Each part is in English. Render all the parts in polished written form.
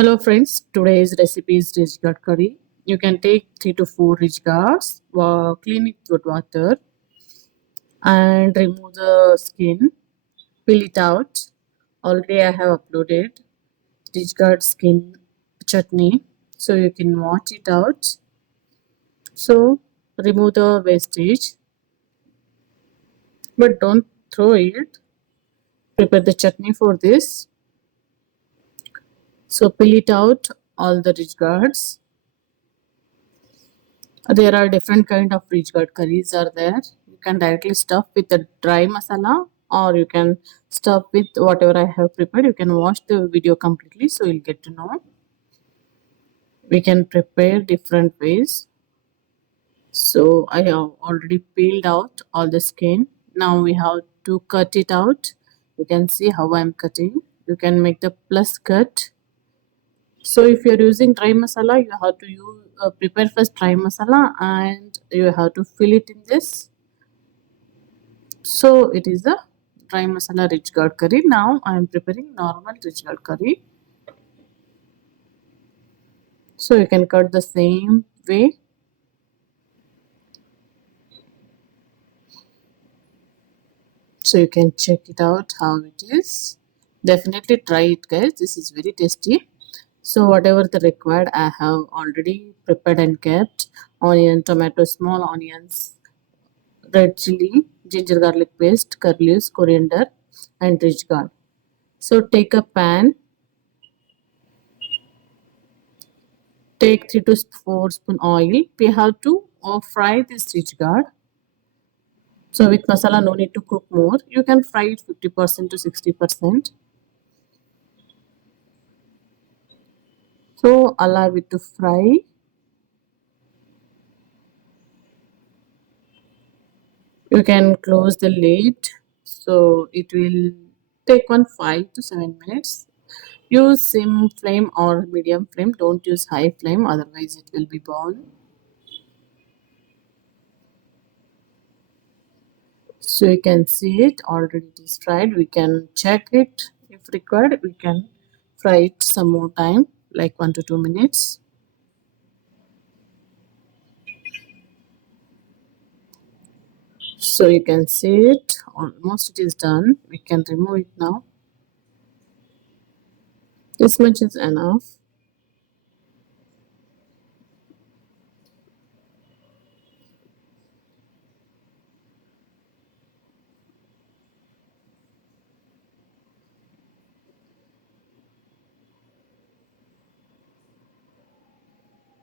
Hello friends, today's recipe is rich gourd curry. You can take 3 to 4 rich gourds, clean it with water and remove the skin, peel it out. Already I have uploaded rich gourd skin chutney, so you can wash it out. So remove the wastage, but don't throw it. Prepare the chutney for this. So peel it out all the rich gourds. There are different kind of rich gourd curries are there. You can directly stuff with the dry masala or you can stuff with whatever I have prepared. You can watch the video completely so you'll get to know. We can prepare different ways. So I have already peeled out all the skin. Now we have to cut it out. You can see how I'm cutting. You can make the plus cut. So if you're using dry masala, you have to prepare first dry masala and you have to fill it in this. So it is the dry masala rich gourd curry. Now I am preparing normal rich gourd curry. So you can cut the same way. So you can check it out how it is. Definitely try it guys. This is very tasty. So whatever the required I have already prepared and kept. Onion, tomato, small onions, red chili, ginger garlic paste, curry leaves, coriander and rich gourd. So take a pan, take 3 to 4 spoon oil. We have to fry this rich gourd. So with masala no need to cook more. You can fry it 50% to 60%. So allow it to fry. You can close the lid. So it will take 5 to 7 minutes. Use sim flame or medium flame. Don't use high flame, otherwise it will be burned. So you can see it already it is fried. We can check it if required. We can fry it some more time, like 1 to 2 minutes. So you can see it almost it is done. We can remove it now. This much is enough.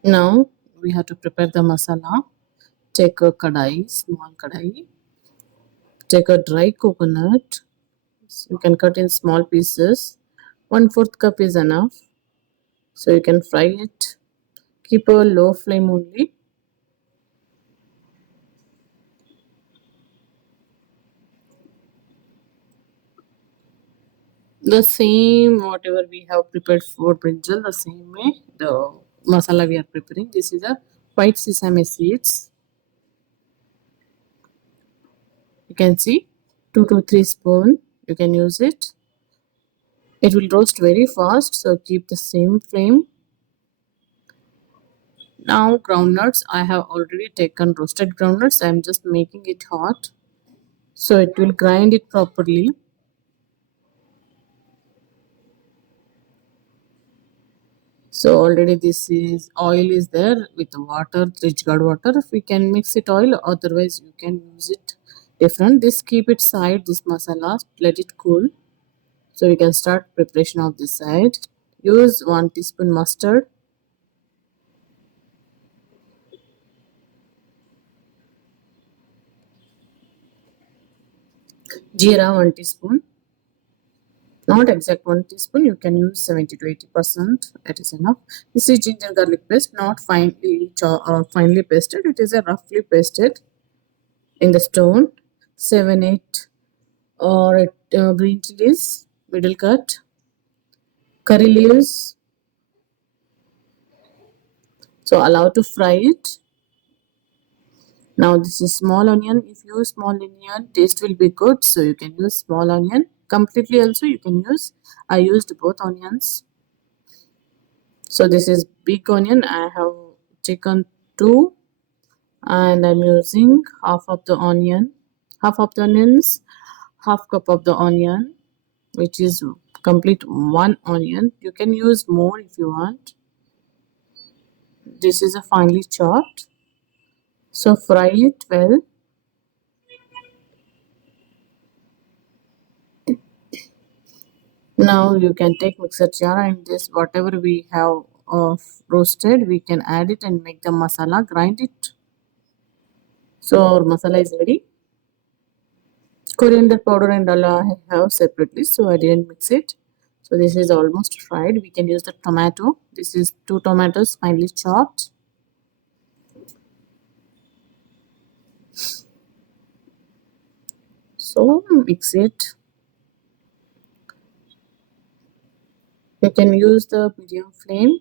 Now we have to prepare the masala. Take a kadai, small kadai. Take a dry coconut. You can cut in small pieces. 1/4 cup is enough. So you can fry it. Keep a low flame only. The same whatever we have prepared for brinjal, the same way the masala we are preparing. This is a white sesame seeds. You can see 2 to 3 spoon. You can use it. It will roast very fast, so keep the same flame. Now groundnuts, I have already taken roasted groundnuts. I am just making it hot, so it will grind it properly. So already this is oil is there with water, rich gourd water. We can mix it oil, otherwise you can use it different. This keep it side, this masala, let it cool. So we can start preparation of this side. Use 1 teaspoon mustard, jeera 1 teaspoon. Not exact 1 teaspoon, you can use 70 to 80%. That is enough. This is ginger garlic paste, not finely pasted. It is a roughly pasted in the stone. 7 8 or green chilies, middle cut, curry leaves. So allow to fry it. Now this is small onion. If you use small onion, taste will be good. So you can use small onion. Completely also you can use. I used both onions. So this is big onion. I have taken two, and I'm using half of the onions, half cup of the onion, which is complete one onion. You can use more if you want. This is a finely chopped. So fry it well. Now you can take mixer jar, and this whatever we have roasted, we can add it and make the masala, grind it. So our masala is ready. Coriander powder and all I have separately, so I didn't mix it. So this is almost fried. We can use the tomato. This is two tomatoes finely chopped. So mix it. You can use the medium flame.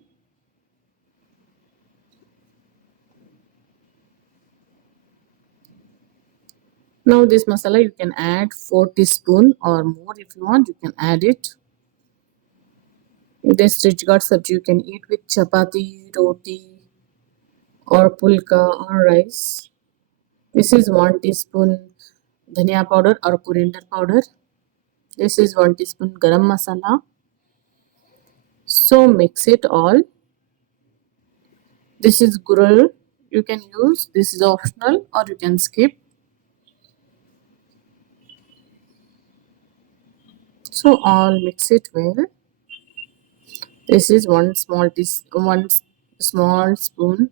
Now this masala you can add 4 teaspoon or more if you want. You can add it. This rich gourd sabji you can eat with chapati, roti, or pulka or rice. This is 1 teaspoon dhania powder or coriander powder. This is 1 teaspoon garam masala. So mix it all. This is Gourd. You can use. This is optional or you can skip. So all mix it well. This is one small spoon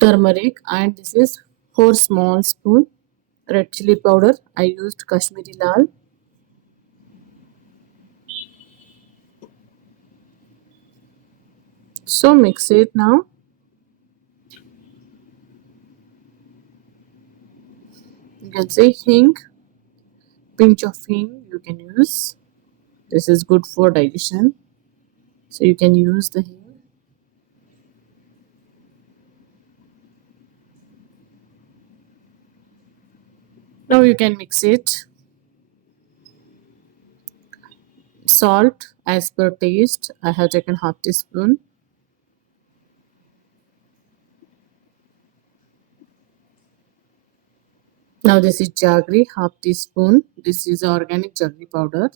turmeric, and this is 4 small spoon red chili powder. I used Kashmiri lal. So mix it now. You can say hing, pinch of hing you can use. This is good for digestion. So you can use the hing. Now you can mix it. Salt as per taste. I have taken half teaspoon. Now this is jaggery, half teaspoon. This is organic jaggery powder.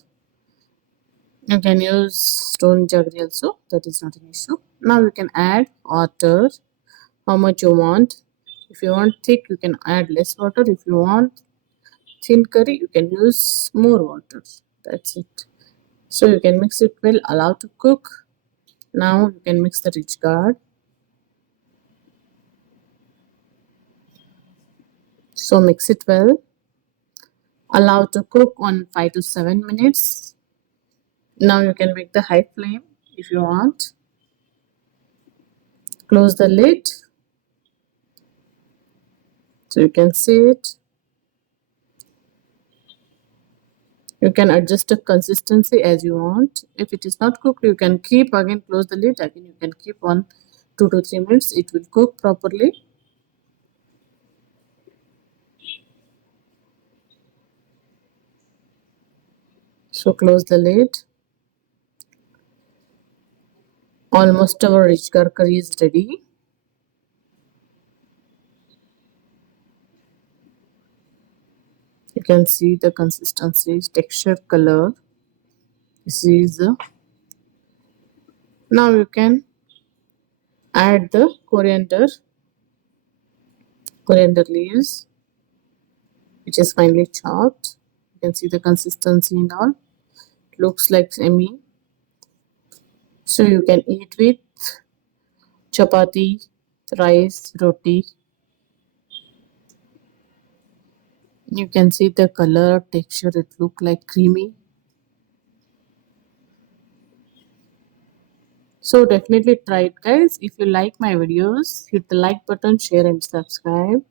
You can use stone jaggery also. That is not an issue. Now you can add water. How much you want. If you want thick, you can add less water. If you want thin curry, you can use more water. That's it. So you can mix it well. Allow to cook. Now you can mix the rich gourd. So mix it well. Allow to cook on 5 to 7 minutes. Now you can make the high flame if you want. Close the lid. So you can see it. You can adjust the consistency as you want. If it is not cooked, you can keep again, close the lid again. You can keep on 2 to 3 minutes. It will cook properly. So close the lid. Almost our rich curry is ready. You can see the consistency, texture, color. This is now you can add the coriander leaves, which is finely chopped. You can see the consistency and all. Looks like yummy. So you can eat with chapati, rice, roti. You can see the color, texture. It look like creamy. So definitely try it, guys. If you like my videos, hit the like button, share and subscribe.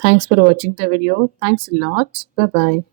Thanks for watching the video. Thanks a lot. Bye bye.